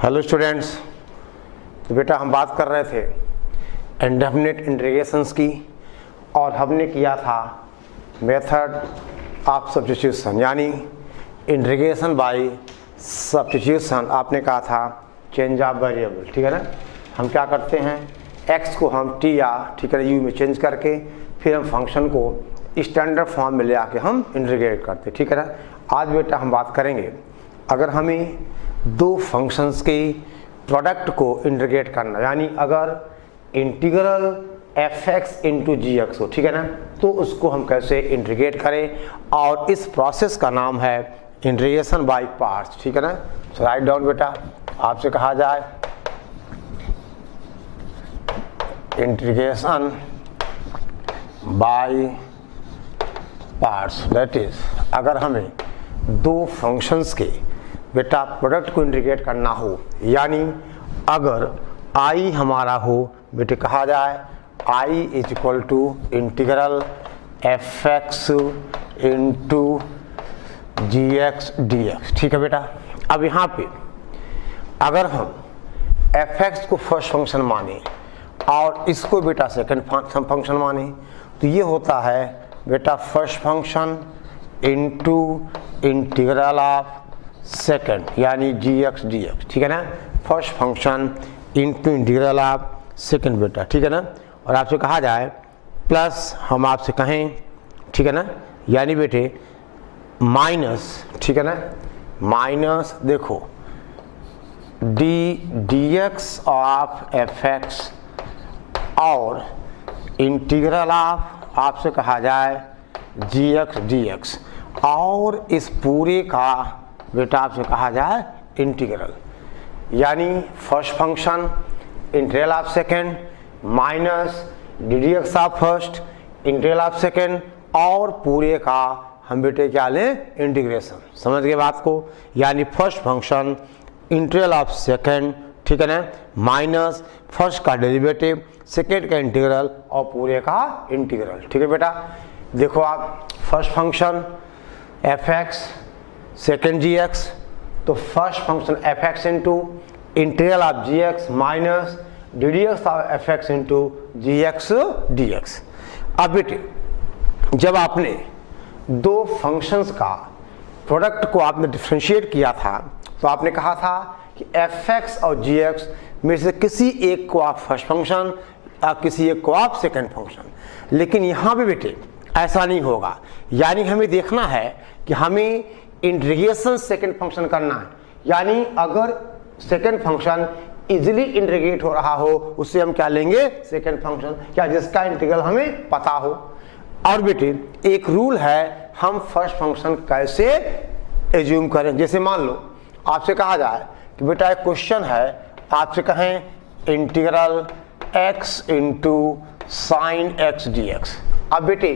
Hello students. तो बेटा हम बात कर रहे थे इंडेफिनिट इंटीग्रेशंस की और हमने किया था मेथड ऑफ सब्स्टिट्यूशन यानी इंटीग्रेशन बाय सब्स्टिट्यूशन। आपने कहा था चेंज ऑफ वेरिएबल, ठीक है ना। हम क्या करते हैं, x को हम t या ठीक है u में चेंज करके फिर हम फंक्शन को स्टैंडर्ड फॉर्म में ले आके हम इंटीग्रेट करते, ठीक है ना। आज बेटा हम बात करेंगे अगर हमें दो फंक्शंस के प्रोडक्ट को इंटीग्रेट करना, यानी अगर integral fx into g x हो, ठीक है ना, तो उसको हम कैसे इंटीग्रेट करें, और इस प्रोसेस का नाम है इंटीग्रेशन बाय पार्ट्स, ठीक है ना। सो राइट डाउन बेटा, आपसे कहा जाए integration by parts, that is अगर हमें दो फंक्शंस के बेटा प्रोडक्ट को इंटीग्रेट करना हो, यानी अगर i हमारा हो बेटे कहा जाए i is equal to integral fx into g x d x, ठीक है बेटा। अब यहाँ पे अगर हम fx को फर्स्ट फंक्शन माने और इसको बेटा सेकंड फंक्शन माने तो ये होता है बेटा first function into integral of second यानी जी एक्स डी एक्स, ठीक है ना। First function into integral of second बेटा, ठीक है ना। और आपसे कहा जाए प्लस हम आपसे कहें, ठीक है ना, यानी बेटे माइनस, ठीक है ना, माइनस देखो D x of f x और इंटीग्रल ऑफ आपसे कहा जाए जी एक्स डी एक्स, और इस पूरे का बेटा आपसे कहा जाए इंटीग्रल, यानी first function integral of second minus d x of first integral of second, और पूरे का हम बेटे क्या लें इंटीग्रेशन। समझ गए बात को, यानी first function integral of second, ठीक है ना, माइनस फर्स्ट का डेरिवेटिव सेकेंड का इंटीग्रल और पूरे का इंटीग्रल, ठीक है बेटा। देखो आप first function f x second g x, तो first function f x into integral of g x minus d d x of f x into g x d x. अब बेटे जब आपने दो फंक्शंस का प्रोडक्ट को आपने डिफ्रेंशिएट किया था तो आपने कहा था कि एफ एक्स और जी एक्स में से किसी एक को आप फर्स्ट फंक्शन या किसी एक को आप सेकेंड फंक्शन। लेकिन यहाँ पे बेटे ऐसा नहीं होगा, यानी हमें देखना है कि हमें इंटीग्रेशन सेकेंड फंक्शन करना है, यानी अगर सेकेंड फंक्शन इजीली इंटीग्रेट हो रहा हो उससे हम क्या लेंगे सेकेंड फंक्शन, क्या जिसका इंटीग्रल हमें पता हो। और बेटे एक रूल है हम फर्स्ट फंक्शन कैसे एज्यूम करें। जैसे मान लो आपसे कहा जाए कि बेटा एक क्वेश्चन है, आपसे कहें integral x into sine x d x. अब बेटे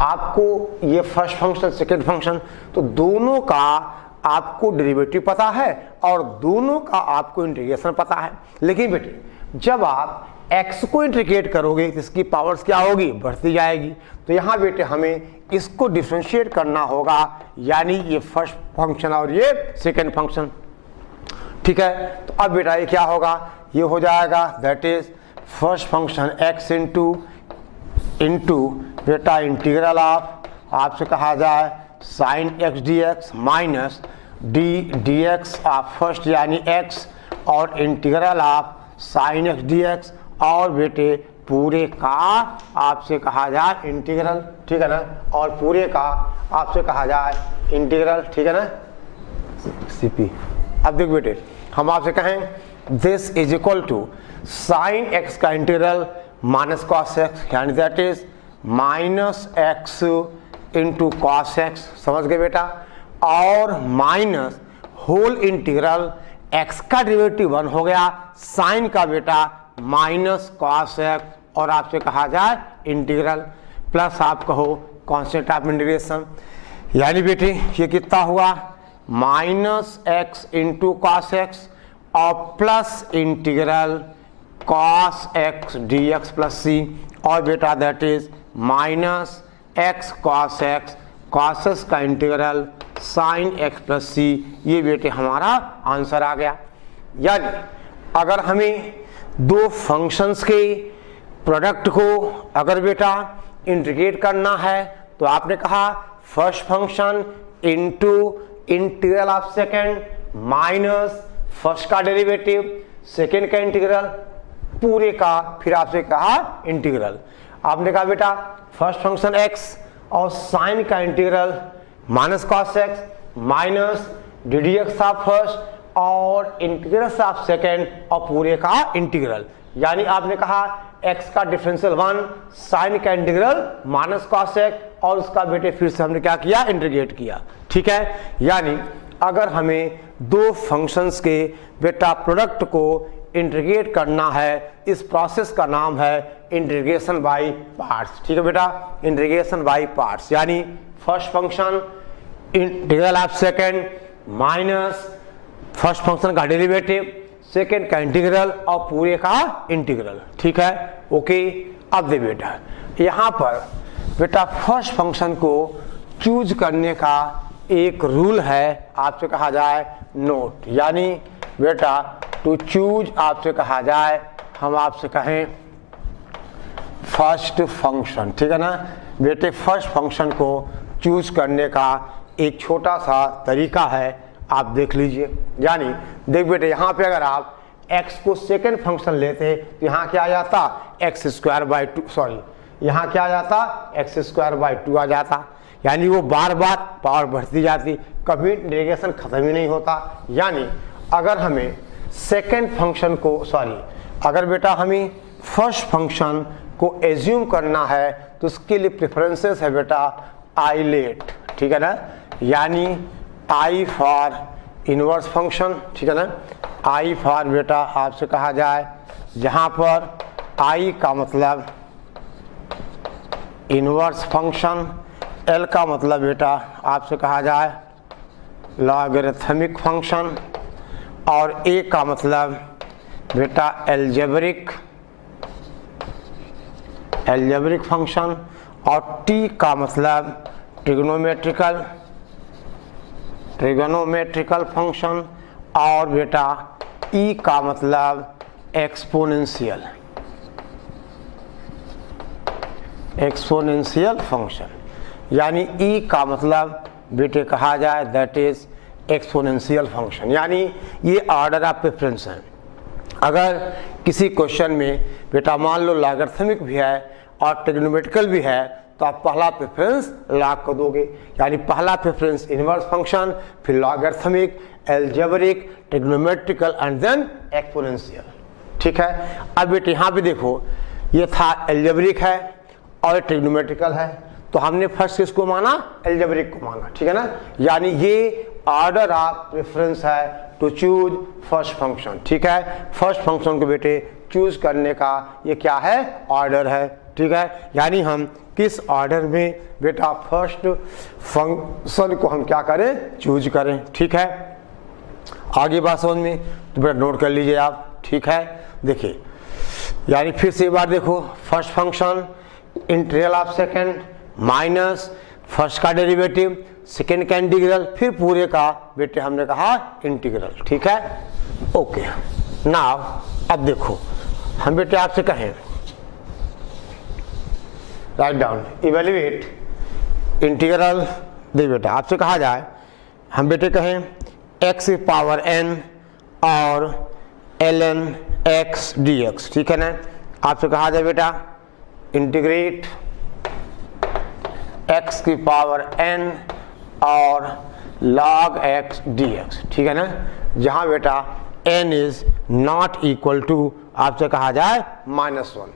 आपको ये फर्स्ट फंक्शन सेकेंड फंक्शन तो दोनों का आपको डेरिवेटिव पता है और दोनों का आपको इंटीग्रेशन पता है। लेकिन बेटे जब आप x को इंटीग्रेट करोगे तो इसकी पावर्स क्या होगी, बढ़ती जाएगी। तो यहाँ बेटे हमें इसको डिफरेंशिएट करना होगा, यानी ये फर्स्ट फंक्शन और ये सेकेंड फंक्शन, ठीक है। तो अब बेटा ये क्या होगा, ये हो जाएगा that is first function x into बेटा इंटीग्रल ऑफ आपसे कहा जाए sine x d x minus d x of first यानी x और integral of sine x d x और बेटे पूरे का आपसे कहा जाए इंटीग्रल, ठीक है ना, और पूरे का आपसे कहा जाए इंटीग्रल, ठीक है ना सीपी। अब देख बेटे हम आपसे कहें this is equal to sine x का इंटीग्रल माइनस कॉस एक्स, यानी that is minus x into cos x, समझ गए बेटा, और माइनस होल इंटीग्रल एक्स का डेरिवेटिव 1 हो गया, साइन का बेटा माइनस कॉस एक्स और आपसे कहा जाए इंटीग्रल प्लस आप कहो कांस्टेंट ऑफ इंटीग्रेशन, यानी बेटे ये कितना हुआ minus x into cos x और plus integral cos x d x plus सी, और बेटा that is minus x cos x cos x का integral sine x plus c. ये बेटे हमारा आंसर आ गया। यानी अगर हमें दो फंक्शंस के प्रोडक्ट को अगर बेटा इंटीग्रेट करना है तो आपने कहा first function into integral of second minus first का डेरिवेटिव, सेकेंड का इंटीग्रल, पूरे का फिर आपसे कहा इंटीग्रल। आपने कहा बेटा फर्स्ट फंक्शन x और साइन का integral minus cos x minus d d x of first और इंटीग्रल ऑफ सेकेंड और पूरे का इंटीग्रल, यानी आपने कहा x का डिफरेंशियल 1, साइन का इंटीग्रल माइनस कॉस एक्स और उसका बेटे फिर से हमने क्या किया इंटीग्रेट किया। ठीक है, यानी अगर हमें दो फंक्शंस के बेटा प्रोडक्ट को इंटीग्रेट करना है, इस प्रोसेस का नाम है इंटीग्रेशन बाय पार्ट्स। ठीक है बेटा, इंटीग्रेशन बाय पार्ट्स, यानी first function integral of second minus first function का डेरिवेटिव, सेकेंड का इंटीग्रल और पूरे का इंटीग्रल। ठीक है, ओके। अब दे बेटा यहाँ पर बेटा फर्स्ट फंक्शन को चूज करने का एक रूल है, आपसे कहा जाए नोट, यानी बेटा टू चूज आपसे कहा जाए, हम आपसे कहें फर्स्ट फंक्शन। ठीक है ना बेटे, फर्स्ट फंक्शन को चूज करने का एक छोटा सा तरीका है, आप देख लीजिए। यानी देख बेटे यहाँ पे अगर आप x को सेकेंड फंक्शन लेते तो यहाँ क्या आ जाता x square by two, sorry यहाँ क्या आ जाता एक्स स्क्वायर बाई 2 आ जाता, यानी वो बार बार पावर बढ़ती जाती, कभी इंटीग्रेशन खत्म ही नहीं होता। यानी अगर हमें सेकेंड फंक्शन को अगर बेटा हमें फर्स्ट फंक्शन को एज्यूम करना है तो उसके लिए प्रेफरेंसेस है बेटा आई लेट। ठीक है ना, यानी आई फॉर इनवर्स फंक्शन। ठीक है ना, आई फॉर बेटा आपसे कहा जाए जहां पर आई का मतलब इनवर्स फंक्शन, एल का मतलब बेटा आपसे कहा जाए लॉगरिथमिक फंक्शन और ए का मतलब बेटा एल्जेब्रिक फंक्शन और टी का मतलब ट्रिगोनोमेट्रिकल फंक्शन और बेटा ई का मतलब एक्सपोनेंशियल फंक्शन, यानी ई का मतलब बेटे कहा जाए दैट इज एक्सपोनेंशियल फंक्शन, यानी ये ऑर्डर ऑफ प्रेफरेंस है। अगर किसी क्वेश्चन में बेटा मान लो लॉगरिथमिक भी है और ट्रिग्नोमेट्रिकल भी है तो आप पहला प्रेफरेंस लॉक कर दोगे, यानी पहला प्रेफरेंस इनवर्स फंक्शन, फिर logarithmic, algebraic, trigonometrical and then exponential. ठीक है, अब बेटे यहाँ पे देखो ये था एल्जेब्रिक है और ट्रिग्नोमेट्रिकल है, तो हमने फर्स्ट किसको माना एल्जेब्रिक को माना। ठीक है ना, यानी ये ऑर्डर ऑफ प्रेफरेंस है टू चूज फर्स्ट फंक्शन। ठीक है, फर्स्ट फंक्शन को बेटे चूज करने का ये क्या है ऑर्डर है। ठीक है, यानी हम किस ऑर्डर में बेटा फर्स्ट फंक्शन को हम क्या करें चूज करें। ठीक है, आगे बात समझ में तो बेटा नोट कर लीजिए आप। ठीक है, देखिए यानी फिर से एक बार देखो, first function integral of second minus first का डेरिवेटिव, सेकेंड का इंटीग्रल, फिर पूरे का बेटे हमने कहा इंटीग्रल। ठीक है, ओके। नाउ अब देखो हम बेटे आपसे कहें राइट डाउन इवेल्युएट इंटीग्रल, दे बेटा आपसे कहा जाए हम बेटे कहें x पावर n और ln x dx। ठीक है ना, आपसे कहा जाए बेटा इंटीग्रेट x की पावर n और log x dx। ठीक है ना, जहां बेटा n is not equal to आपसे कहा जाए -1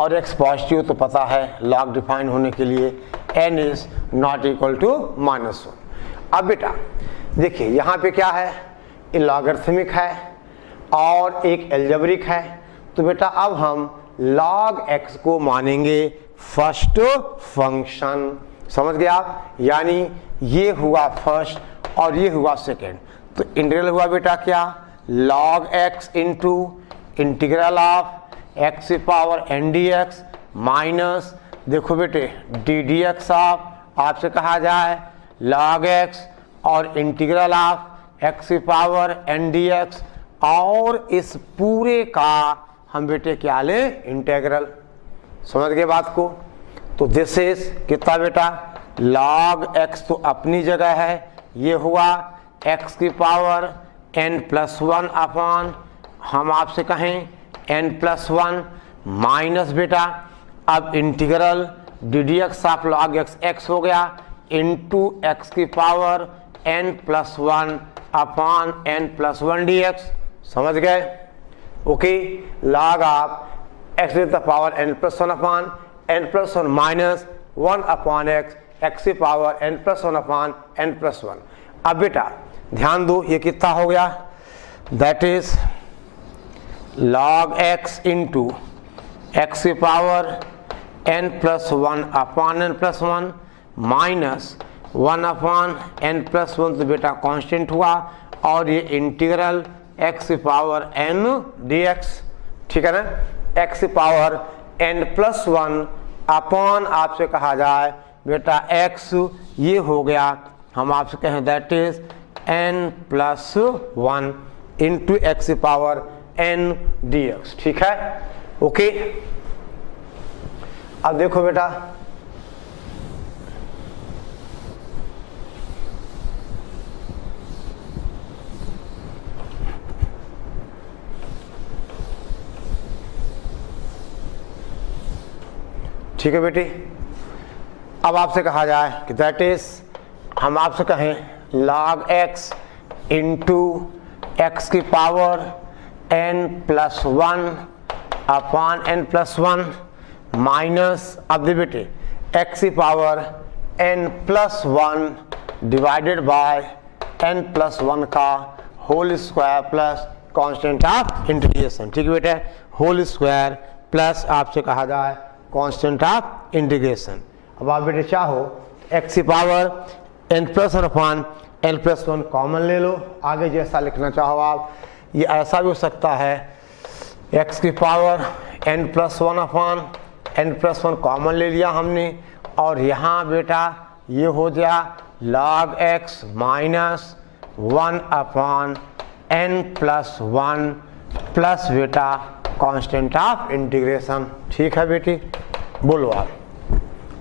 और x पॉजिटिव तो पता है log डिफाइन होने के लिए n is not equal to -1। अब बेटा देखिए यहाँ पे क्या है, ये लॉगरिथमिक है और एक एल्जेब्रिक है, तो बेटा अब हम log x को मानेंगे फर्स्ट फंक्शन। समझ गए आप, यानी ये हुआ फर्स्ट और ये हुआ सेकेंड, तो इंटीग्रल हुआ बेटा क्या log x into integral of x power n dx minus देखो बेटे डी डी एक्स ऑफ आपसे कहा जाए log x और integral of x power n dx और इस पूरे का हम बेटे क्या ले, इंटेग्रल। समझ गए बात को। तो दिस इज कितना बेटा, log x तो अपनी जगह है, ये हुआ x की पावर n+1 अपॉन, हम आपसे कहें n+1 माइनस बेटा, अब integral ddx of log x x हो गया इंटू x की power n+1 upon n+1 dx। समझ गए। Okay, log of x to the power n+1 upon n+1 minus 1 upon x की पावर n+1 अपॉन n+1। अब बेटा ध्यान दो, ये कितना हो गया, that is log x into x की power n+1 upon n+1 minus 1 upon n+1, तो बेटा कांस्टेंट हुआ, और ये इंटीग्रल x की पावर n dx, ठीक है ना, x की पावर n+1 अपॉन आपसे कहा जाए बेटा x, ये हो गया, हम आपसे कहें that is n+1 into x की पावर n dx, ठीक है। ओके, अब देखो बेटा, ठीक है बेटी। अब आपसे कहा जाए कि दैट इज, हम आपसे कहें log x इंटू एक्स की power n+1 upon n+1 minus, अब दे बेटे x की power n+1 divided by n+1 का whole square plus constant of integration, ठीक है बेटे, होल स्क्वायर प्लस आपसे कहा जाए कांस्टेंट ऑफ इंटीग्रेशन। अब आप बेटे चाहो x की power n+1 upon n+1 common ले लो, आगे जैसा लिखना चाहो आप, ये ऐसा भी हो सकता है x की power n+1 upon n+1 common ले लिया हमने, और यहाँ बेटा ये हो गया log x minus 1 upon n+1 plus बेटा कांस्टेंट ऑफ इंटीग्रेशन, ठीक है बेटी, बोलो आप,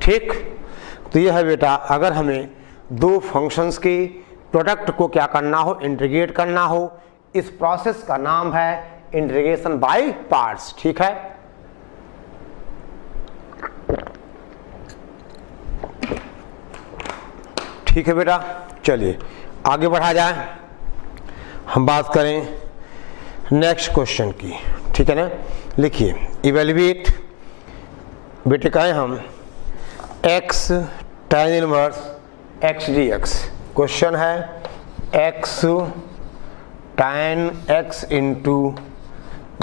ठीक। तो ये है बेटा, अगर हमें दो फंक्शंस की प्रोडक्ट को क्या करना हो, इंटीग्रेट करना हो, इस प्रोसेस का नाम है इंटीग्रेशन बाय पार्ट्स, ठीक है। ठीक है बेटा, चलिए आगे बढ़ा जाए, हम बात करें नेक्स्ट क्वेश्चन की, ठीक है ना। लिखिए, इवेल्युएट बेटे कहें हम x tan inverse x dx, question है x tan x इंटू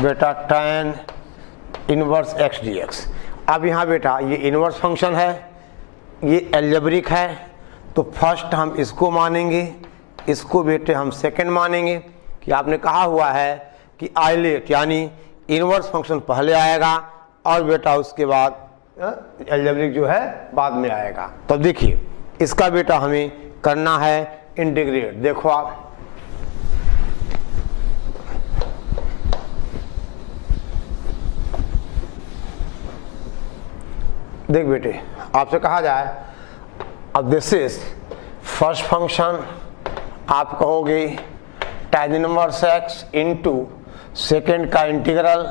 बेटा tan इनवर्स x dx। अब यहाँ बेटा ये इनवर्स फंक्शन है, ये अलजेब्रिक है, तो फर्स्ट हम इसको मानेंगे, इसको बेटे हम सेकंड मानेंगे, कि आपने कहा हुआ है कि आइलेट यानी इनवर्स फंक्शन पहले आएगा और बेटा उसके बाद अलजेब्रिक जो है बाद में आएगा। तो देखिए इसका बेटा हमें करना है इंटीग्रेट। देखो आप, देख बेटे, आपसे कहा जाए अब दिस इज फर्स्ट फंक्शन, आप कहोगे tan inverse x into second का integral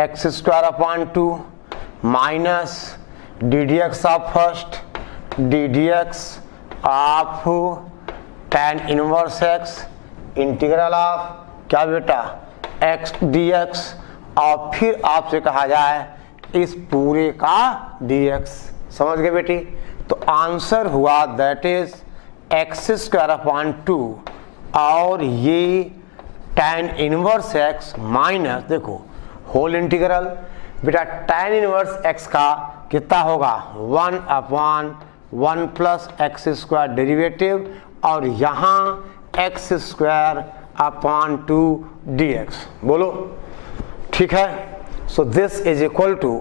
x² upon 2 minus ddx of first ddx of tan inverse x integral of क्या बेटा x dx, और फिर आपसे कहा जाए इस पूरे का dx। समझ गए बेटी। तो आंसर हुआ दैट इज x² अपॉन 2 और ये tan इनवर्स x माइनस, देखो होल इंटीग्रल बेटा tan इनवर्स x का कितना होगा 1 अपॉन 1 प्लस x² डेरिवेटिव, और यहाँ x² अपॉन 2 dx, बोलो ठीक है। So this is equal to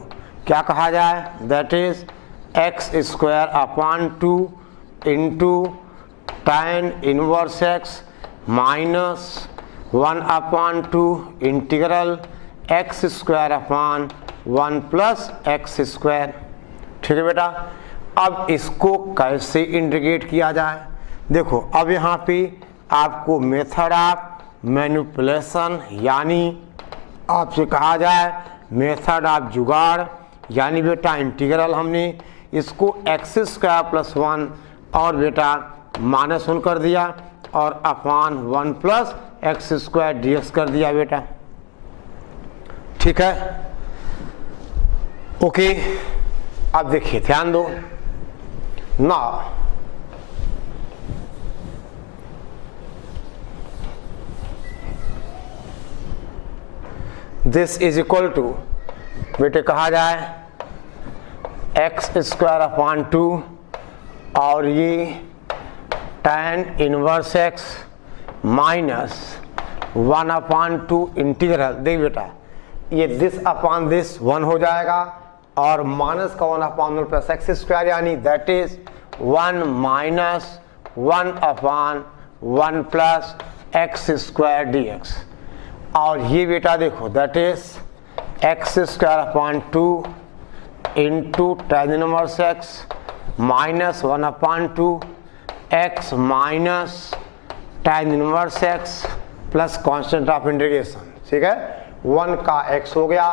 क्या कहा जाए, that is x² upon 2 into tan inverse x minus 1/2 integral x square upon 1 plus x square. ठीक है बेटा, अब इसको कैसे इंटीग्रेट किया जाए? देखो अब यहाँ पे आपको मेथड ऑफ मैनिपुलेशन यानी आपसे कहा जाए मेथड ऑफ जुगाड़, यानी बेटा इंटीग्रल हमने इसको एक्स स्क्वायर प्लस 1 और बेटा -1 कर दिया और अपान 1 प्लस एक्स स्क्वायर dx कर दिया बेटा। ठीक है, ओके। अब देखिए ध्यान दो ना, दिस इज इक्वल टू बेटे कहा जाए एक्स स्क्वायर अपान 2 और ये tan inverse x minus 1/2 integral. देख बेटा ये दिस अपान दिस 1 हो जाएगा और माइनस का 1/1 प्लस एक्स स्क्वायर यानी that is 1 minus 1/1 plus x square dx। और ये बेटा देखो that is x square upon 2 into tan inverse x minus 1/2 x minus tan inverse x plus constant of integration. ठीक है, 1 का x हो गया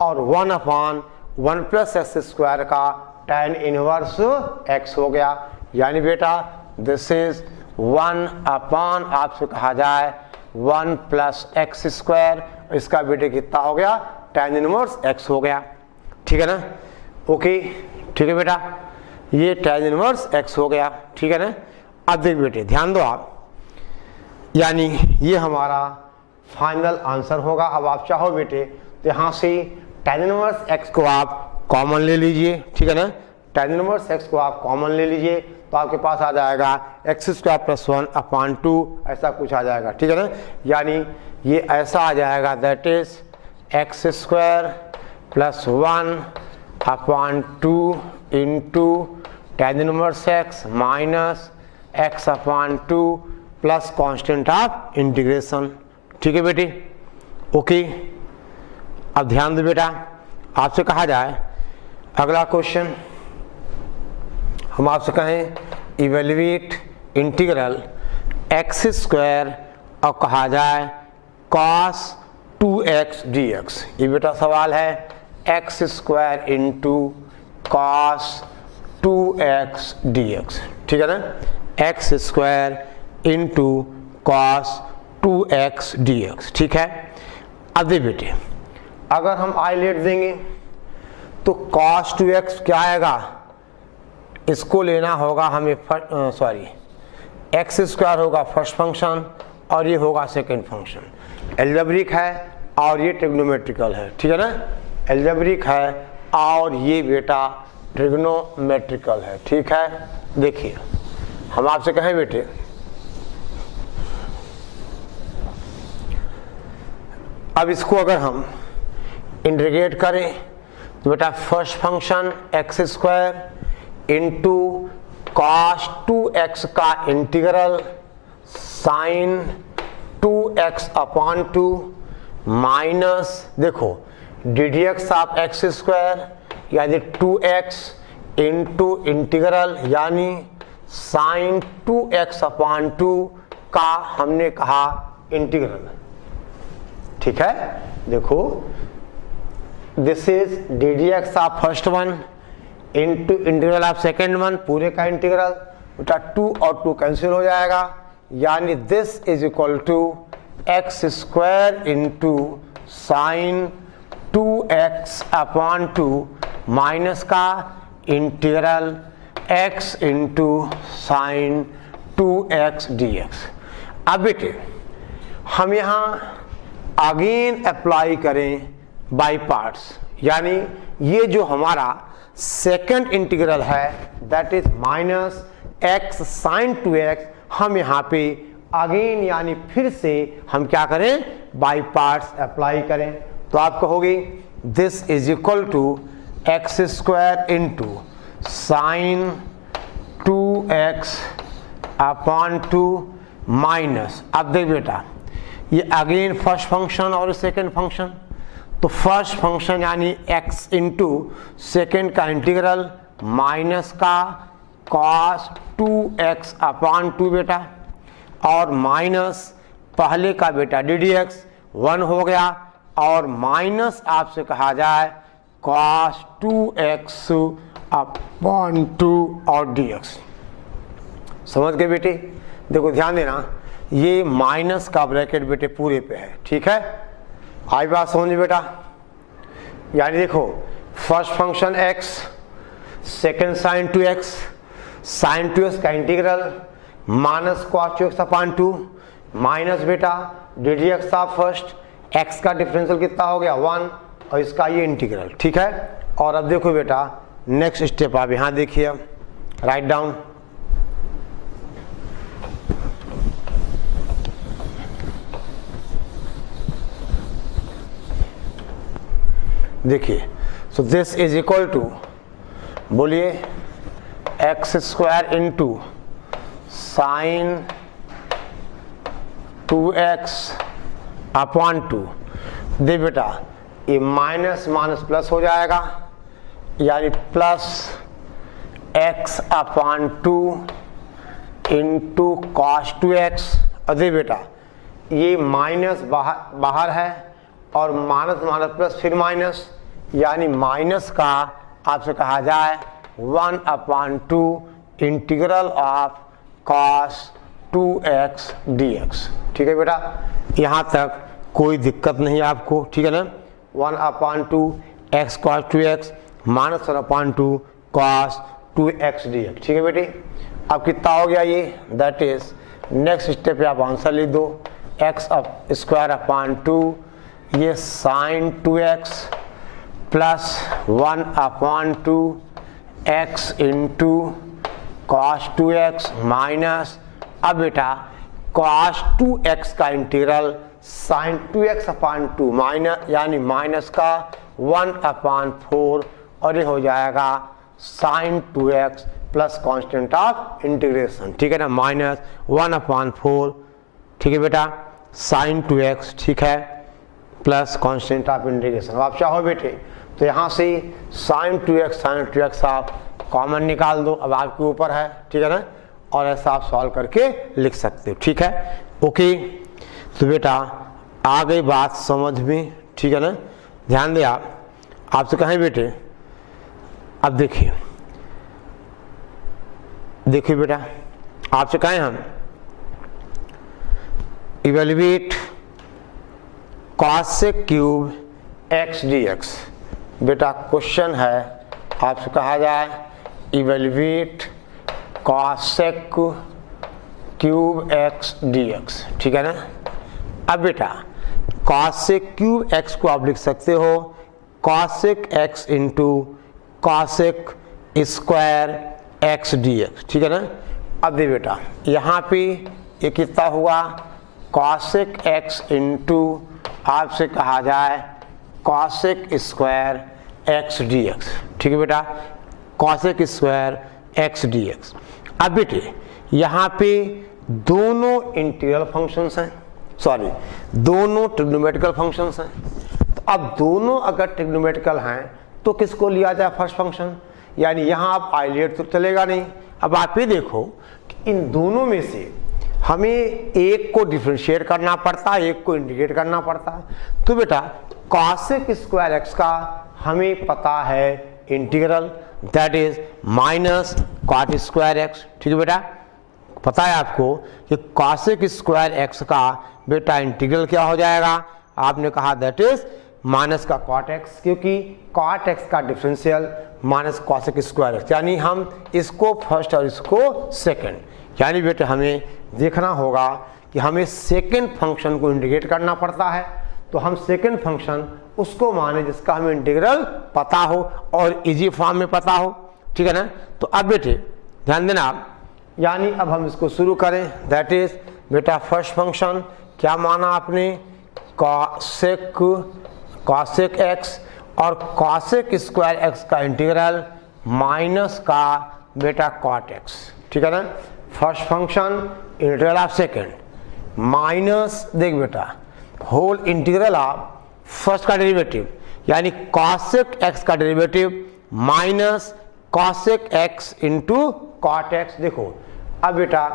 और 1/1 प्लस एक्स स्क्वायर का tan इनवर्स x हो गया, यानी बेटा दिस इज 1/, आपसे कहा जाए 1 प्लस एक्स स्क्वायर, इसका बेटे कितना हो गया tan इनवर्स x हो गया। ठीक है ना, ओके। ठीक है बेटा, ये tan इनवर्स x हो गया। ठीक है ना, अब देख बेटे ध्यान दो आप, यानी ये हमारा फाइनल आंसर होगा। अब आप चाहो बेटे तो यहाँ से tan इनवर्स x को आप कॉमन ले लीजिए। ठीक है ना, tan इनवर्स x को आप कॉमन ले लीजिए तो आपके पास आ जाएगा एक्स स्क्वायर प्लस 1/2 ऐसा कुछ आ जाएगा। ठीक है ना, यानी ये ऐसा आ जाएगा that is x square plus 1/2 into tan inverse x minus x/2 plus constant of integration. ठीक है बेटी, ओके। अब ध्यान दो बेटा, आपसे कहा जाए अगला क्वेश्चन, हम आपसे कहें इवेल्युएट इंटीग्रल एक्स स्क्वायर और कहा जाए cos 2x dx। ये बेटा सवाल है x square into cos 2x dx। ठीक है ना, x square into cos 2x dx। ठीक है, अब दे बेटे अगर हम आइलेट देंगे तो cos 2x क्या आएगा, इसको लेना होगा हमें सॉरी एक्स स्क्वायर होगा फर्स्ट फंक्शन और ये होगा सेकंड फंक्शन। एल्जेब्रिक है और ये ट्रिग्नोमेट्रिकल है। ठीक है ना, एल्जेब्रिक है और ये बेटा ट्रिग्नोमेट्रिकल है। ठीक है, देखिए हम आपसे कहें बेटे अब इसको अगर हम इंटीग्रेट करें तो बेटा first function x square into cos 2x का इंटीग्रल साइन 2x/2 माइनस देखो ddx ऑफ एक्स स्क्वायर यानी 2x इंटू इंटीग्रल यानी साइन 2x/2 का हमने कहा इंटीग्रल। ठीक है, देखो this is ddx of first one into integral of second one, पूरे का इंटीग्रल बेटा 2 और 2 कैंसिल हो जाएगा, यानी this is equal to x square into sine 2x/2 minus का integral x into sine 2x dx। अब बेटे हम यहाँ अगेन अप्लाई करें बाय पार्ट्स, यानी ये जो हमारा सेकंड इंटीग्रल है that is minus x sine 2x, हम यहाँ पे अगेन यानी फिर से हम क्या करें बाय पार्ट्स अप्लाई करें तो आप कहोगे this is equal to x square into sine 2x/2 minus, अब देख बेटा ये अगेन फर्स्ट फंक्शन और सेकंड फंक्शन, तो फर्स्ट फंक्शन यानी x इंटू सेकेंड का इंटीग्रल माइनस का cos 2x अपॉन 2 बेटा, और माइनस पहले का बेटा ddx 1 हो गया, और माइनस आपसे कहा जाए cos 2x अपॉन 2 और dx। समझ गए बेटे? देखो ध्यान देना, ये माइनस का ब्रैकेट बेटे पूरे पे है, ठीक है? आई बात समझ बेटा? यानी देखो first function x, second sine 2x, sine 2x का integral minus cos 2x upon 2, minus बेटा ddx था फर्स्ट, x का डिफरेंशियल कितना हो गया 1, और इसका ये इंटीग्रल, ठीक है? और अब देखो बेटा नेक्स्ट स्टेप आप यहाँ देखिए, राइट डाउन। देखिए, so this is equal to, बोलिए x square into sine 2x upon 2। दे बेटा ये माइनस माइनस प्लस हो जाएगा, यानी plus x upon 2 into cos 2x। और दे बेटा ये माइनस बाहर है और माइनस माइनस प्लस फिर माइनस, यानी माइनस का आपसे कहा जाए 1 upon 2 integral of cos 2x dx। ठीक है बेटा, यहाँ तक कोई दिक्कत नहीं आपको, ठीक है ना? 1 upon 2 x cos 2x minus 1 upon 2 cos 2x dx। ठीक है बेटे, अब कितना हो गया ये? दैट इज नेक्स्ट स्टेप पे आप आंसर लिख दो, x स्क्वायर अपॉन 2, ये sine 2x plus 1 upon 2 x into cos 2x minus, अब बेटा cos 2x का integral sine 2x upon 2 minus, यानी माइनस का 1 अपॉन 4, और ये हो जाएगा sine 2x plus constant of integration. ठीक है ना, माइनस 1 अपॉन 4, ठीक है बेटा, साइन 2x, ठीक है, प्लस कांस्टेंट ऑफ इंटीग्रेशन। अब आप चाहो बेटे तो यहाँ से साइन 2x आप कॉमन निकाल दो, अब आपके ऊपर है, ठीक है ना, और ऐसा आप सॉल्व करके लिख सकते हो। ठीक है, ओके, तो बेटा आ गई बात समझ में, ठीक है ना? ध्यान दे आपसे कहें बेटे, अब देखिए बेटा आपसे कहें हम evaluate cosec cube x dx। बेटा क्वेश्चन है, आपसे कहा जाए evaluate cosec cube x dx। ठीक है ना? अब बेटा कॉसेक क्यूब x को आप लिख सकते हो cosec x into cosec square x dx। ठीक है ना? अब दे बेटा यहाँ पे ये कितना हुआ? कॉसेक x इंटू आपसे कहा जाए कॉसेक स्क्वायर x dx। ठीक है बेटा, कॉसेक स्क्वायर x dx। अब बेटे यहाँ पे दोनों इंटीग्रल फंक्शंस हैं, सॉरी दोनों ट्रिग्नोमेट्रिकल फंक्शंस हैं। तो अब दोनों अगर ट्रिग्नोमेट्रिकल हैं तो किसको लिया जाए फर्स्ट फंक्शन? यानी यहाँ आप आइलेट तो चलेगा नहीं। अब आप ये देखो कि इन दोनों में से हमें एक को डिफरेंशिएट करना पड़ता है, एक को इंटीग्रेट करना पड़ता है। तो बेटा कॉसेक स्क्वायर x का हमें पता है integral, that is minus cot square x। ठीक है बेटा, पता है आपको कि कॉसेक स्क्वायर x का बेटा इंटीग्रल क्या हो जाएगा? आपने कहा दैट इज माइनस का कॉट x, क्योंकि कॉट x का differential minus cosec square x, यानी हम इसको फर्स्ट और इसको सेकंड, यानी बेटे हमें देखना होगा कि हमें सेकंड फंक्शन को इंटीग्रेट करना पड़ता है। तो हम सेकंड फंक्शन उसको माने जिसका हमें इंटीग्रल पता हो और इजी फॉर्म में पता हो। ठीक है ना? तो अब बेटे ध्यान देना आप, यानी अब हम इसको शुरू करें, दैट इज बेटा फर्स्ट फंक्शन क्या माना आपने? कॉसेक एक्स और कॉसेक स्क्वायर एक्स का इंटीग्रल माइनस का बेटा कॉट एक्स। ठीक है ना? First function integral of second minus, देख बेटा होल इंटीग्रल ऑफ फर्स्ट का डेरिवेटिव यानी कॉसेक एक्स का derivative minus cosec x into cot x. देखो अब बेटा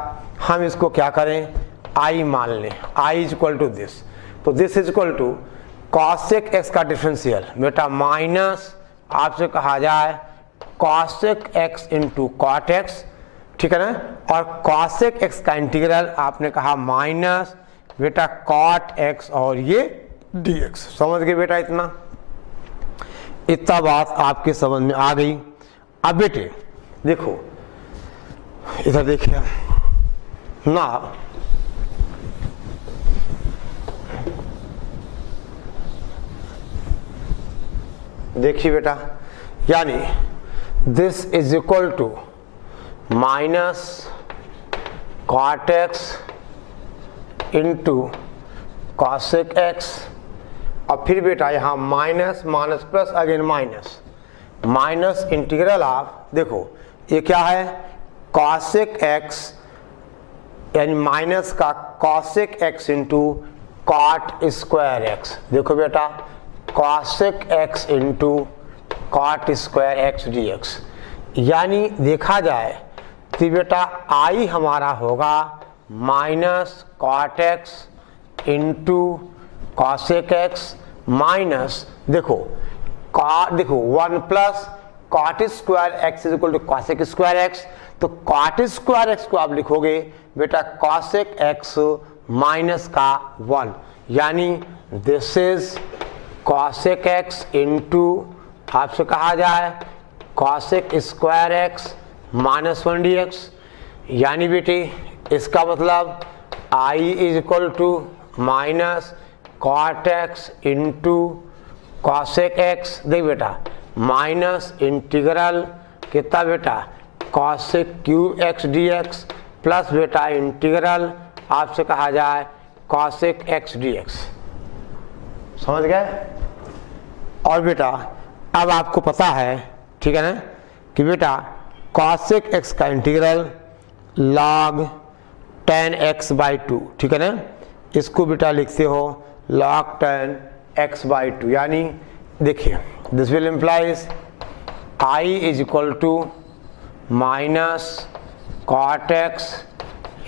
हम इसको क्या करें, आई मान लें, I is equal to this, तो this is equal to cosec x का डिफरेंशियल बेटा माइनस आपसे कहा जाए cosec x into cot x, ठीक है ना, और कॉसेक एक्स का इंटीग्रल आपने कहा माइनस बेटा कॉट एक्स और ये dx। समझ गए बेटा, इतना बात आपके समझ में आ गई। अब बेटे देखो इधर देखिए ना, देखिए बेटा, यानी this is equal to minus cot x into cosec x, और फिर बेटा यहाँ minus minus plus again minus, minus integral of, देखो ये क्या है कॉसेक एक्स यानी माइनस का cosec x into cot square x. देखो बेटा cosec x into cot square x dx, यानी देखा जाए तो बेटा आई हमारा होगा minus cot x into cosec x minus, देखो देखो 1 plus cot square x is equal to cosec square x, तो कॉट स्क्वायर एक्स को आप लिखोगे बेटा कॉसेक एक्स माइनस का 1, यानी this is cosec x into आपसे कहा जाए cosec square x minus 1 dx, यानी बेटे इसका मतलब I is equal to minus cot x into cosec x, देख बेटा माइनस इंटीग्रल कितना बेटा cosec cube x dx plus बेटा इंटीग्रल आपसे कहा जाए कॉसेक एक्स dx। समझ गए? और बेटा अब आपको पता है, ठीक है ना, कि बेटा कॉसेक एक्स का इंटीग्रल log 10x/2, ठीक है ना, इसको बेटा लिखते हो log 10x/2, यानी देखिए this will implies I is equal to minus cot x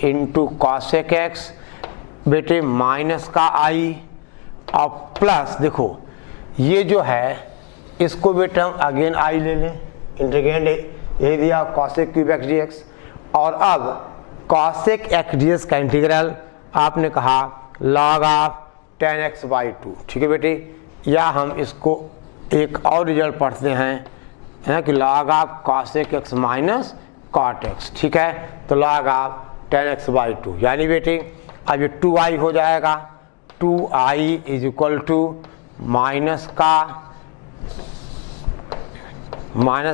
into cosec x, बेटे माइनस का आई और प्लस, देखो ये जो है इसको बेटा हम अगेन आई ले लें, इंटीग्रेंड यही दिया कॉसेक क्यूब एक्स dx, और अब कॉसेक एक्स dx का इंटीग्रल आपने कहा log ऑफ 10x/2, ठीक है बेटे, या हम इसको एक और रिजल्ट पढ़ते हैं है कि log of cosec x minus cot x, ठीक है, तो log ऑफ 10x/2, यानी बेटे अब ये 2i हो जाएगा, 2i is equal to minus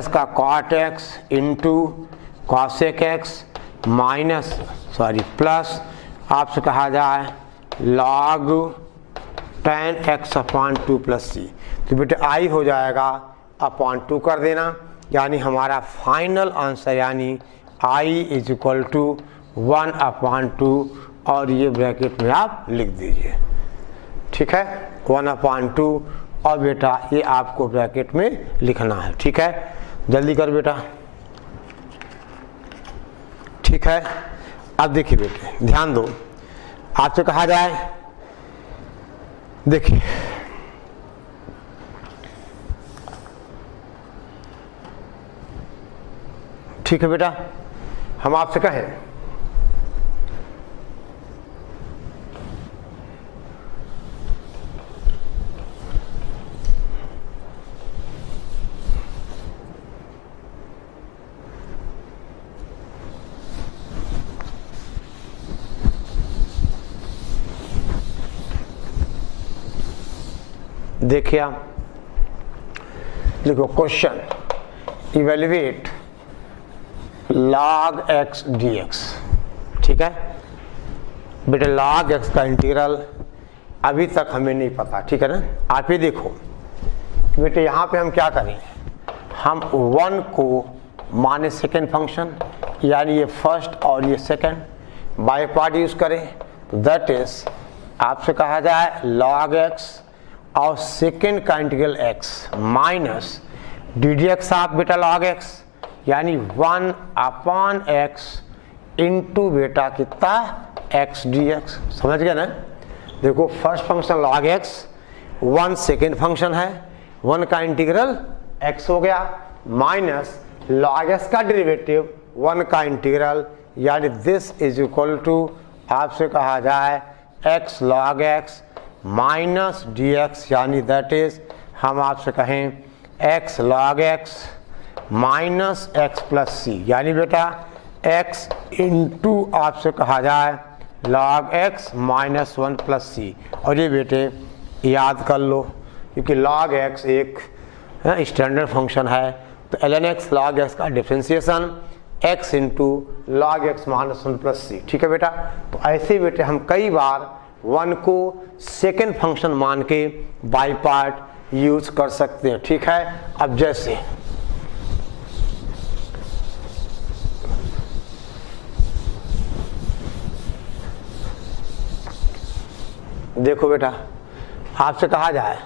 का cot x into cosec x minus plus आपसे कहा जाए log 10x/2 प्लस सी, तो बेटे आई हो जाएगा अपॉन 2 कर देना, यानी हमारा फाइनल आंसर यानी आई इज इक्वल टू 1/2, और ये ब्रैकेट में आप लिख दीजिए, ठीक है, 1/2, और बेटा ये आपको ब्रैकेट में लिखना है, ठीक है, जल्दी कर बेटा, ठीक है। अब देखिए बेटे ध्यान दो, आपसे कहा जाए, देखिए ठीक है बेटा, हम आपसे कहें देखिए आप लिखो question evaluate log x dx, ठीक है बेटे, log x का इंटीग्रल अभी तक हमें नहीं पता, ठीक है ना। आप ये देखो बेटे, यहाँ पे हम क्या करें, हम 1 को माने सेकेंड फंक्शन, यानी ये फर्स्ट और ये सेकेंड बाय पार्ट यूज करें, दैट इज आपसे कहा जाए log x और सेकेंड का integral x minus d d x आप बेटा log x यानी 1/x इंटू बेटा कितना x dx। समझ गए ना? देखो first function log x, 1 second function है, 1 का इंटीग्रल x हो गया माइनस log x का डेरिवेटिव 1 का इंटीग्रल, यानी दिस इज इक्वल टू आपसे कहा जाए x log x minus d x, यानी दैट इज हम आपसे कहें x log x minus x plus सी, यानी बेटा x इंटू आपसे कहा जाए log x माइनस 1 प्लस सी। और ये बेटे याद कर लो क्योंकि log x एक स्टैंडर्ड फंक्शन है, तो ln x log x का differentiation x into log x minus 1 plus सी। ठीक है बेटा? तो ऐसे बेटे हम कई बार 1 को सेकेंड फंक्शन मान के बाई पार्ट यूज कर सकते हैं। ठीक है? अब जैसे देखो बेटा, आपसे कहा जाए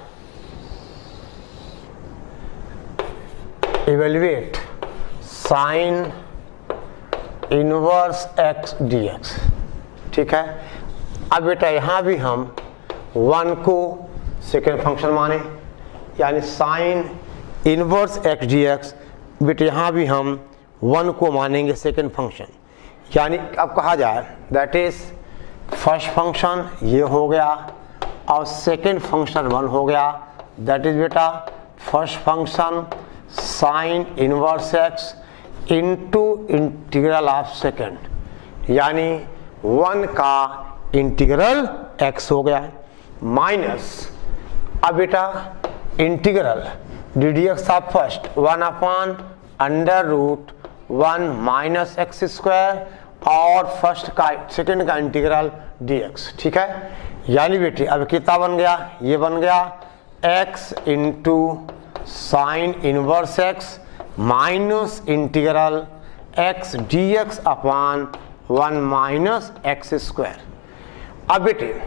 evaluate sign inverse x dx। ठीक है? अब बेटा यहां भी हम 1 को सेकेंड फंक्शन माने, यानी साइन इनवर्स x dx। बेटा यहां भी हम 1 को मानेंगे सेकेंड फंक्शन, यानी अब कहा जाए दैट इज फर्स्ट फंक्शन ये हो गया और सेकेंड फंक्शन 1 हो गया, दैट इज बेटा first function sine inverse x into integral of second, यानी 1 का इंटीग्रल x हो गया माइनस अब बेटा integral D d x of first 1/√1 minus x square और फर्स्ट का सेकेंड का इंटीग्रल dx। ठीक है? यानी बेटी अब कितना बन गया? ये बन गया x into sine inverse x minus integral x dx upon 1 minus x square. अब बेटे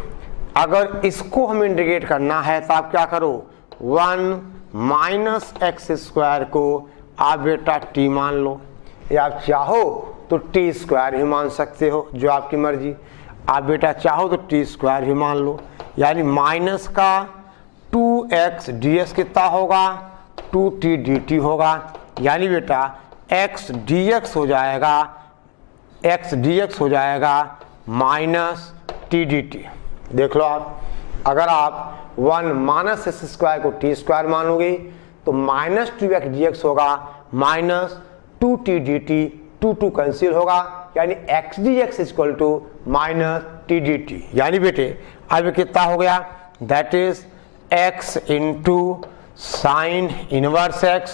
अगर इसको हम इंटीग्रेट करना है तो आप क्या करो, 1 माइनस एक्स स्क्वायर को आप बेटा t मान लो, या आप चाहो तो टी स्क्वायर ही मान सकते हो, जो आपकी मर्जी। आप बेटा चाहो तो टी स्क्वायर ही मान लो, यानी माइनस का 2x ds कितना होगा, 2t dt होगा, यानी बेटा x dx हो जाएगा, x dx हो जाएगा माइनस टी dt। देख लो आप, अगर आप 1 माइनस एक्स स्क्वायर को टी स्क्वायर मानोगे तो माइनस 2x dx होगा माइनस 2t dt, 2 कैंसिल होगा, यानी x dx equal to minus t dt। यानी बेटे अब कितना हो गया, that is x into sine inverse x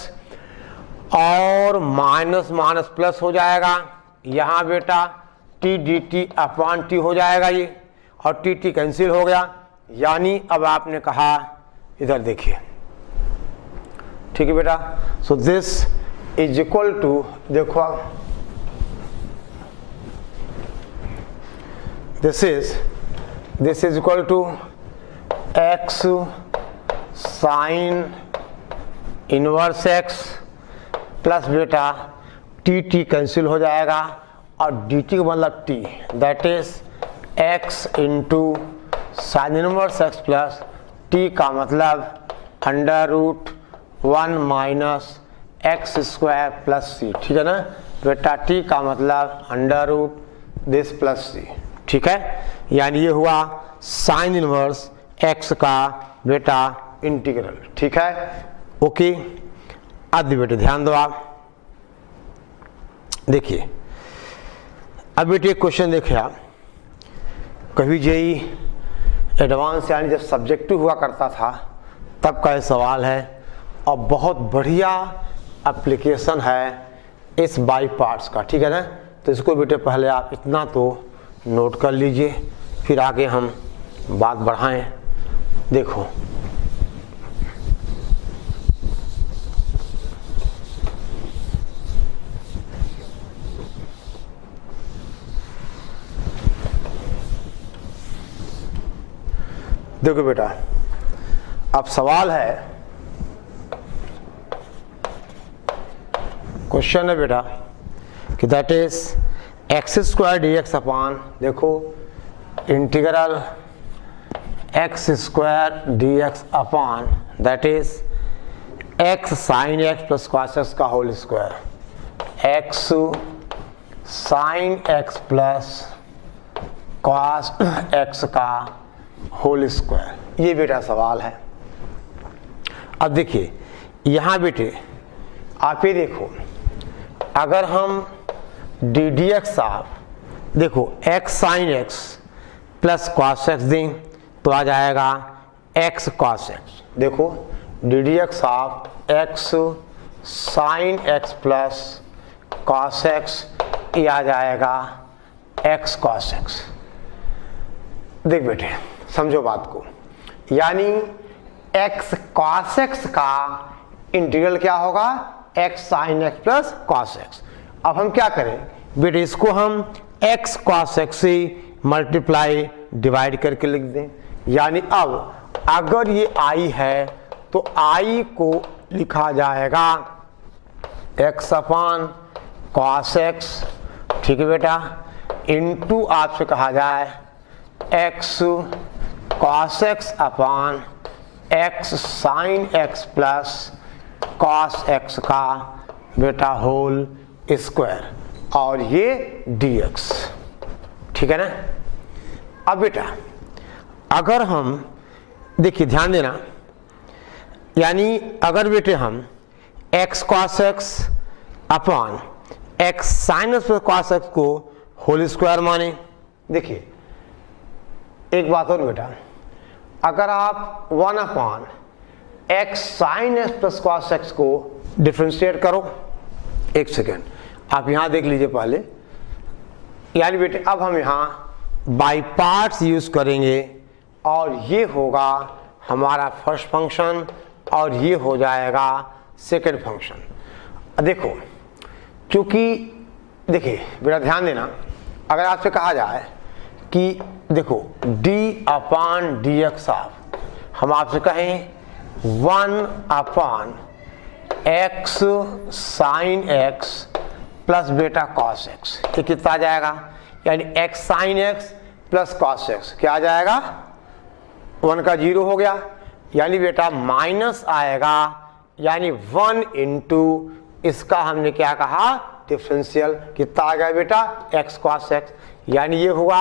और माइनस माइनस प्लस हो जाएगा, यहाँ बेटा टी dt अपॉन टी हो जाएगा ये, और टी टी कैंसिल हो गया, यानी अब आपने कहा इधर देखिए। ठीक है बेटा? So this is equal to, देखो this is equal to x sine inverse x plus बेटा टी टी कैंसिल हो जाएगा और dt का मतलब t, that is x into sine inverse x plus t का मतलब √1 माइनस एक्स स्क्वायर प्लस सी। ठीक है ना बेटा? t का मतलब √this प्लस सी। ठीक है? यानी ये हुआ साइन इनवर्स x का बेटा इंटीग्रल। ठीक है? ओके, अब बेटे ध्यान दो आप, देखिए अब बेटे क्वेश्चन देखिए आप, कभी जेई एडवांस यानी जब सब्जेक्टिव हुआ करता था तब का ये सवाल है, और बहुत बढ़िया एप्लीकेशन है इस बाई पार्ट्स का। ठीक है ना? तो इसको बेटे पहले आप इतना तो नोट कर लीजिए, फिर आगे हम बात बढ़ाएं। देखो देखो बेटा, अब सवाल है, क्वेश्चन है बेटा कि that is x square d x upon, देखो integral x square d x upon that is x sine x plus cos x का whole square, x sine x plus cos x का होल स्क्वायर। ये बेटा सवाल है। अब देखिए यहाँ बेटे आप ये देखो, अगर हम डी डी एक्स आप देखो x sine x plus cos x दें तो आ जाएगा एक्स कॉस एक्स। देखो डी डी एक्स आप x sine x plus cos x, ये आ जाएगा एक्स कॉस एक्स। देख बेटे समझो बात को, यानी एक्स कॉस एक्स का इंटीग्रल क्या होगा, x sine x plus cos x. अब हम क्या करें बेटे, इसको हम एक्स कॉस एक्स से मल्टीप्लाई डिवाइड करके लिख दें। यानी अब अगर ये आई है तो आई को लिखा जाएगा एक्स अपॉन कॉस एक्स, ठीक है बेटा, इनटू आपसे कहा जाए x cos x upon x sine x plus cos x का बेटा होल स्क्वायर, और ये dx, ठीक है ना। अब बेटा अगर हम देखिए ध्यान देना, यानी अगर बेटे हम x cos x upon x sin x cos x को होल स्क्वायर माने, देखिए एक बात और बेटा, अगर आप 1 upon x sin x plus cos x को डिफ्रेंशिएट करो, एक सेकेंड आप यहां देख लीजिए पहले, यानी बेटे अब हम यहां बाय पार्ट्स यूज करेंगे और ये होगा हमारा फर्स्ट फंक्शन और ये हो जाएगा सेकंड फंक्शन। देखो क्योंकि देखिए बेटा ध्यान देना, अगर आपसे कहा जाए कि देखो d अपॉन डी एक्स आप, हम आपसे कहें 1 upon x sine x plus बेटा कॉस एक्स, ये कितना आ जाएगा, यानी x sine x plus cos x क्या आ जाएगा, 1 का 0 हो गया, यानी बेटा माइनस आएगा, यानी 1 इंटू इसका हमने क्या कहा डिफरेंशियल, कितना आ गया बेटा एक्स कॉस एक्स, यानी ये हुआ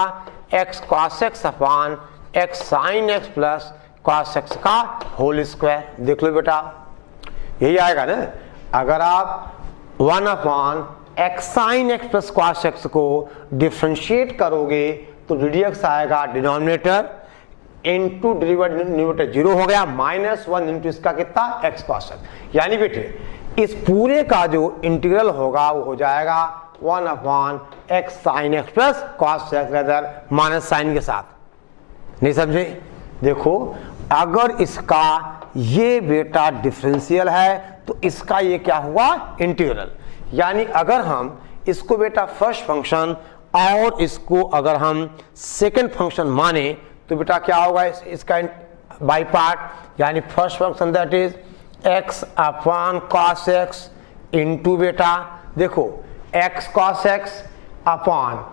x cos x upon x sine x plus cos x का होल स्क्वायर। देख लो बेटा यही आएगा ना। अगर आप 1 upon x sine x plus cos x को डिफ्रेंशिएट करोगे तो डी डी एक्स आएगा डिनोमिनेटर इंटू डिनोमिनेटर 0 हो गया, -1 इंटू इसका कितना एक्स कॉस एक्स, यानी बेटे इस पूरे का जो इंटीग्रल होगा वो हो जाएगा 1 upon x sine x plus cos x rather minus sine के साथ, नहीं समझे। देखो अगर इसका ये बेटा डिफरेंशियल है तो इसका ये क्या हुआ इंटीग्रल, यानी अगर हम इसको बेटा फर्स्ट फंक्शन और इसको अगर हम सेकंड फंक्शन माने तो बेटा क्या होगा इसका बाय पार्ट, यानी first function that is x upon cos x into बेटा देखो x cos x upon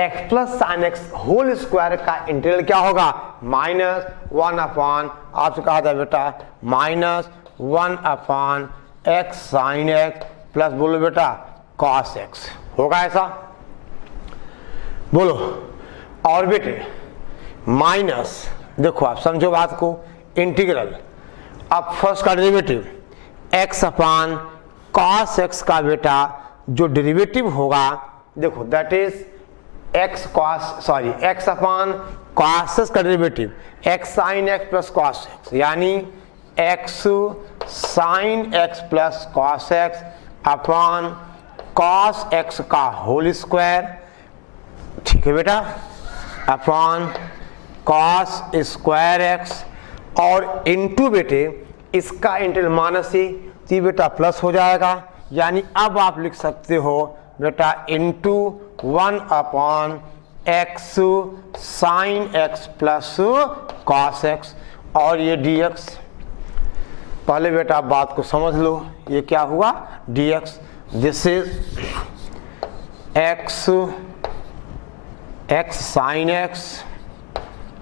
x plus sine x whole square का इंटीग्रल क्या होगा -1 अपॉन आपसे कहा था बेटा -1 upon x sine x plus बोलो बेटा कॉस एक्स, होगा ऐसा बोलो। और बेटे माइनस देखो आप समझो बात को, इंटीग्रल अब फर्स्ट का derivative x upon cos x का बेटा जो डेरिवेटिव होगा देखो that is x upon cos x का derivative x sine x plus cos x, यानी x sine x plus cos x upon cos x का होल स्क्वायर, ठीक है बेटा, अपॉन कॉस स्क्वायर एक्स और इनटू बेटे इसका इंटीग्रल माइनस से तो बेटा प्लस हो जाएगा, यानी अब आप लिख सकते हो बेटा into 1 upon x sine x plus cos x और ये dx। पहले बेटा आप बात को समझ लो, ये क्या हुआ dx, this is x sine x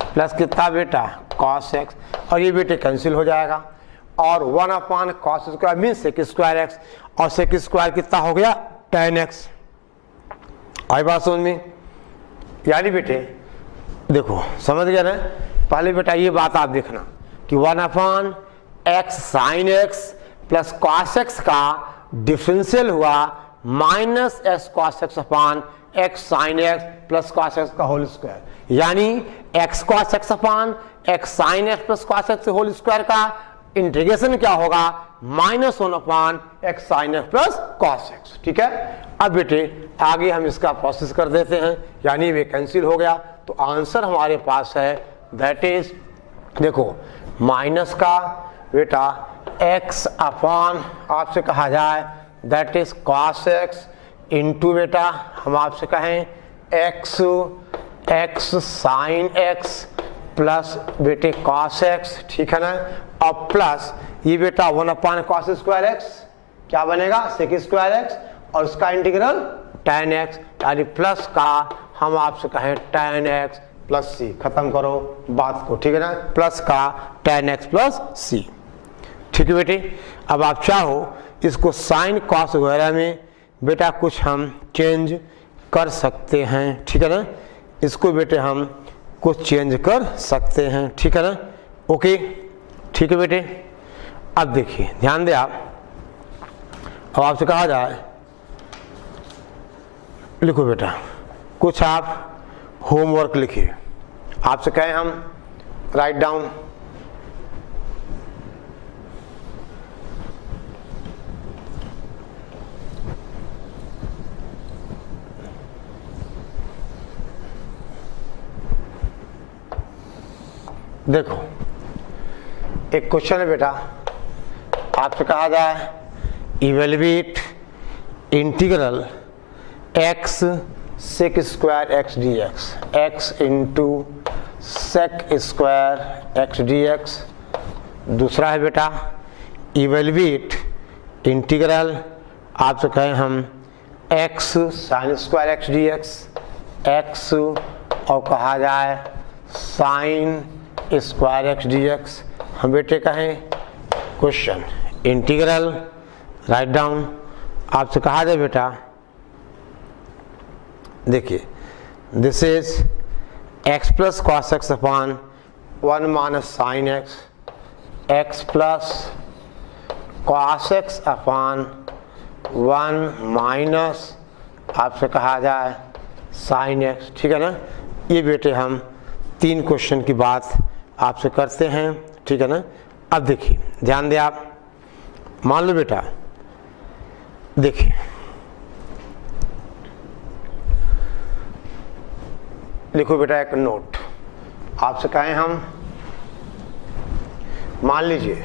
plus कितना बेटा कॉस एक्स, और ये बेटे कैंसिल हो जाएगा, और 1 cos square mean sec square x, और सेक स्क्वायर कितना हो गया tan एक्स। आई बात समझ में? यानी बेटे देखो समझ गया ना, पहले बेटा ये बात आप देखना कि 1 x sine x plus cos x का डिफरेंशियल हुआ minus x cos x upon x sine x plus cos x का होल स्क्वायर, यानी x cos x upon x sine x plus cos x whole square का integration क्या होगा -1 upon x sine x plus cos x. ठीक है, अब बेटे आगे हम इसका प्रोसेस कर देते हैं, यानी वे कैंसिल हो गया, तो आंसर हमारे पास है दैट इज देखो माइनस का बेटा x अपान आपसे कहा जाए that is cos x into बेटा हम आपसे कहें x साइन एक्स प्लस बेटे कॉस एक्स, ठीक है ना, और प्लस ये बेटा 1 कॉस स्क्वायर एक्स क्या बनेगा सेक स्क्वायर एक्स, और उसका इंटीग्रल tan x, यानी प्लस का हम आपसे कहें tan x प्लस सी। खत्म करो बात को, ठीक है ना, प्लस का tan x प्लस सी। ठीक है बेटे, अब आप चाहो इसको साइन कॉस वगैरह में बेटा कुछ हम चेंज कर सकते हैं, ठीक है ना, इसको बेटे हम कुछ चेंज कर सकते हैं, ठीक है ना, ओके। ठीक है बेटे, अब देखिए ध्यान दे आप, अब आपसे कहा जाए लिखो बेटा कुछ आप होमवर्क लिखिए, आपसे कहें हम राइट डाउन। देखो एक क्वेश्चन है बेटा, आपसे कहा जाए evaluate integral x sec square x d x, x into sec square x d x. दूसरा है बेटा इवेलुएट इंटीग्रल आपसे कहें हम x sine square x d x, x और कहा जाए sine square x d x. हम बेटे कहें क्वेश्चन इंटीग्रल राइट डाउन, आपसे कहा जाए बेटा देखिए this is x plus cos x upon 1 minus sine x, x plus cos x upon 1 minus आपसे कहा जाए साइन एक्स, ठीक है ना। ये बेटे हम 3 क्वेश्चन की बात आपसे करते हैं, ठीक है ना। अब देखिए ध्यान दें आप, मान लो बेटा देखिए लिखो बेटा एक नोट, आपसे कहें हम मान लीजिए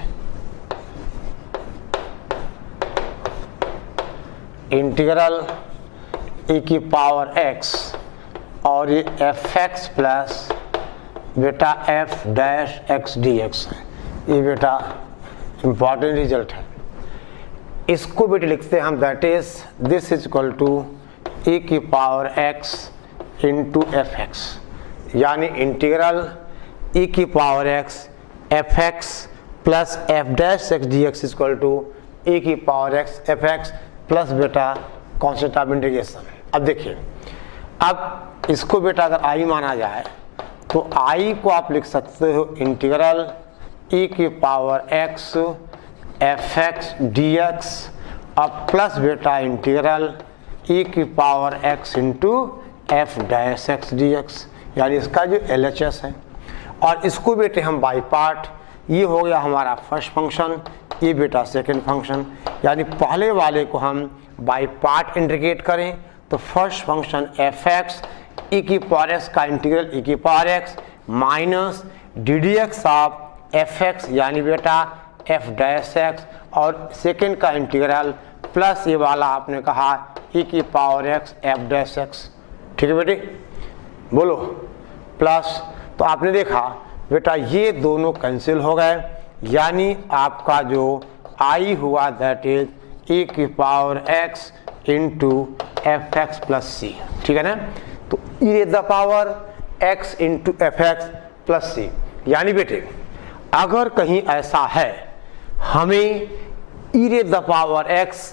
इंटीग्रल e की पावर x और ये fx प्लस बेटा f डैश x dx है, ये बेटा इंपॉर्टेंट रिजल्ट है। इसको बेटे लिखते हैं हम that is this is equal to e की power x into f x, यानी इंटीग्रल e की power x f x plus f dash x d x equal to e की power x f x plus बेटा constant of integration. अब देखिए, अब इसको बेटा अगर i माना जाए तो i को आप लिख सकते हो इंटीग्रल e की power x f x d x अब प्लस बेटा इंटीग्रल e की power x into F dash x d x, यानी इसका जो LHS है। और इसको बेटे हम बाई पार्ट, ये हो गया हमारा फर्स्ट फंक्शन, ये बेटा सेकंड फंक्शन, यानी पहले वाले को हम बाई पार्ट इंटीग्रेट करें तो फर्स्ट फंक्शन एफ एक्स ई की पावर एक्स का इंटीग्रल ई की power x minus d d x of f x यानी बेटा एफ डैश एक्स, और सेकेंड का इंटीग्रल प्लस ये वाला आपने कहा ई की power x F dash x. ठीक है बेटे, बोलो प्लस, तो आपने देखा बेटा ये दोनों कैंसिल हो गए, यानी आपका जो आई हुआ दैट इज e की power x into f x plus सी, ठीक है ना। तो e the power x into f x plus सी, यानी बेटे अगर कहीं ऐसा है हमें e the power x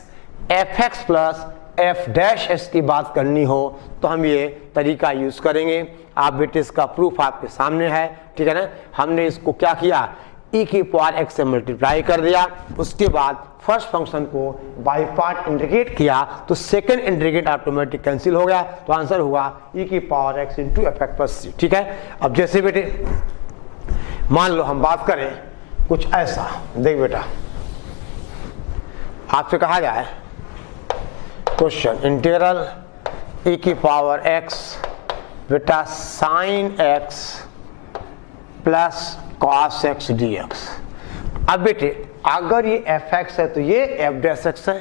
f x plus f dash s की बात करनी हो तो हम ये तरीका यूज करेंगे। आप बेटे इसका प्रूफ आपके सामने है, ठीक है ना। हमने इसको क्या किया, e की पावर x से मल्टीप्लाई कर दिया, उसके बाद फर्स्ट फंक्शन को बाई पार्ट इंटीग्रेट किया तो सेकंड इंटीग्रेट ऑटोमेटिक कैंसिल हो गया, तो आंसर हुआ e की power x into f x plus सी, ठीक है। अब जैसे बेटे मान लो हम बात करें कुछ ऐसा, देख बेटा आपसे कहा जाए क्वेश्चन इंटीग्रल e की पावर x बेटा sine x plus cos x dx। अब बेटे अगर ये एफ एक्स है तो ये एफ डैश एक्स है,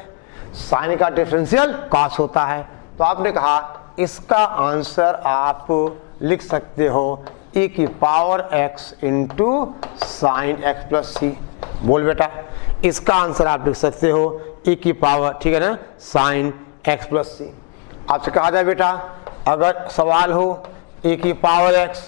साइन का डिफरेंशियल कॉस होता है, तो आपने कहा इसका आंसर आप लिख सकते हो e की power x into sine x plus c. बोल बेटा इसका आंसर आप लिख सकते हो e की पावर, ठीक है ना, साइन x प्लस सी। आपसे कहा जाए बेटा अगर सवाल हो e की पावर x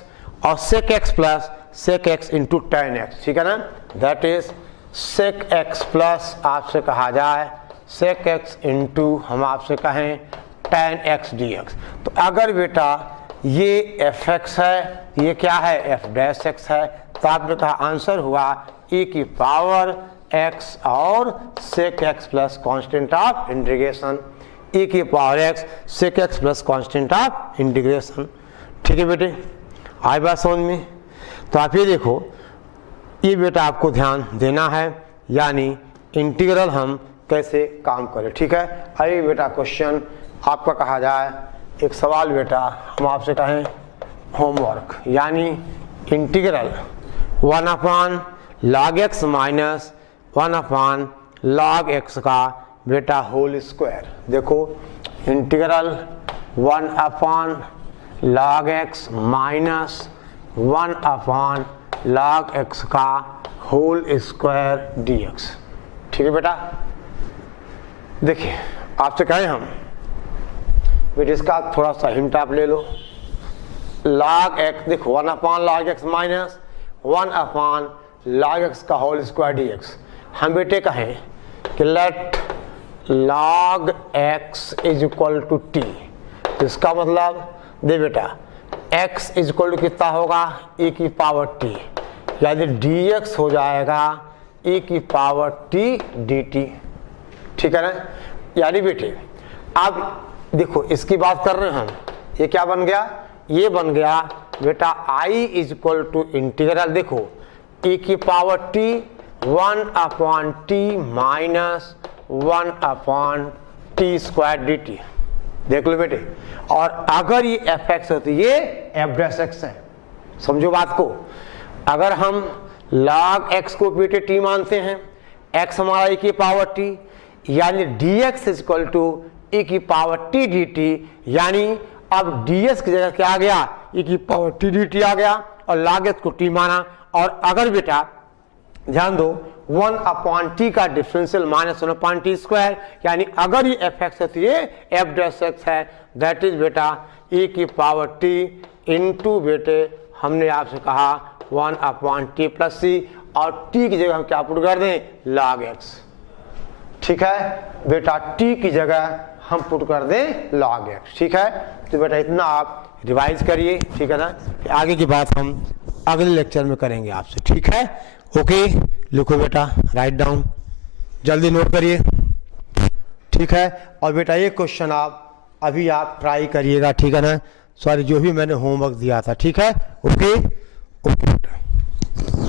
और sec x plus sec x into tan x, ठीक है ना, that is sec x plus आपसे कहा जाए सेक x इंटू हम आपसे कहें टेन एक्स डी एक्स। तो अगर बेटा ये एफ एक्स है, ये क्या है एफ डैश एक्स है, तो आपने कहा आंसर हुआ e की पावर x और sec x plus constant of integration, e की power x sec x plus constant of integration, ठीक है बेटे। आई बात समझ में। तो आप ये देखो ये बेटा आपको ध्यान देना है, यानी इंटीग्रल हम कैसे काम करें, ठीक है। आइए बेटा क्वेश्चन आपका कहा जाए एक सवाल बेटा हम आपसे कहें होमवर्क, यानी integral 1 log x minus 1 log x का बेटा होल स्क्वायर। देखो integral 1 log x minus 1 log x का होल स्क्वायर dx, ठीक है बेटा। देखिए आपसे कहें हम बेटा इसका थोड़ा सा हिंट आप ले लो, log x देखो 1 log x minus 1 log x का होल स्क्वायर dx। हम बेटे कहें कि let log x is equal to t, तो इसका मतलब दे बेटा x इज इक्वल टू कितना होगा e की पावर t, यानी dx हो जाएगा e की पावर t dt, ठीक है ना। यानी बेटे अब देखो इसकी बात कर रहे हैं हम, ये क्या बन गया, ये बन गया बेटा i is equal to integral देखो e की power t 1 t minus 1 t square dt, देख लो बेटे। और अगर ये एफ एक्स है तो ये एफ डैश एक्स है, समझो बात को। अगर हम log x को बेटे t मानते हैं, x हमारा e की पावर t, यानी dx is equal to e की पावर t dt, यानी अब ds की जगह क्या आ गया e की पावर t dt आ गया और log x को t माना। और अगर बेटा ध्यान दो 1 t का डिफरेंशियल माइनस 1 t स्क्वायर, यानी अगर ये एफ एक्स है तो ये एफ डैश एक्स है, दैट इज बेटा e की पावर t इंटू बेटे हमने आपसे कहा 1 t प्लस सी, और t की जगह हम क्या पुट कर दें log x, ठीक है बेटा t की जगह हम पुट कर दें log x, ठीक है। तो बेटा इतना आप रिवाइज करिए, ठीक है ना, आगे की बात हम अगले लेक्चर में करेंगे आपसे, ठीक है। ओके लिखो बेटा, राइट डाउन, जल्दी नोट करिए, ठीक है। और बेटा ये क्वेश्चन आप अभी आप ट्राई करिएगा, ठीक है ना, सॉरी जो भी मैंने होमवर्क दिया था, ठीक है। Okay okay.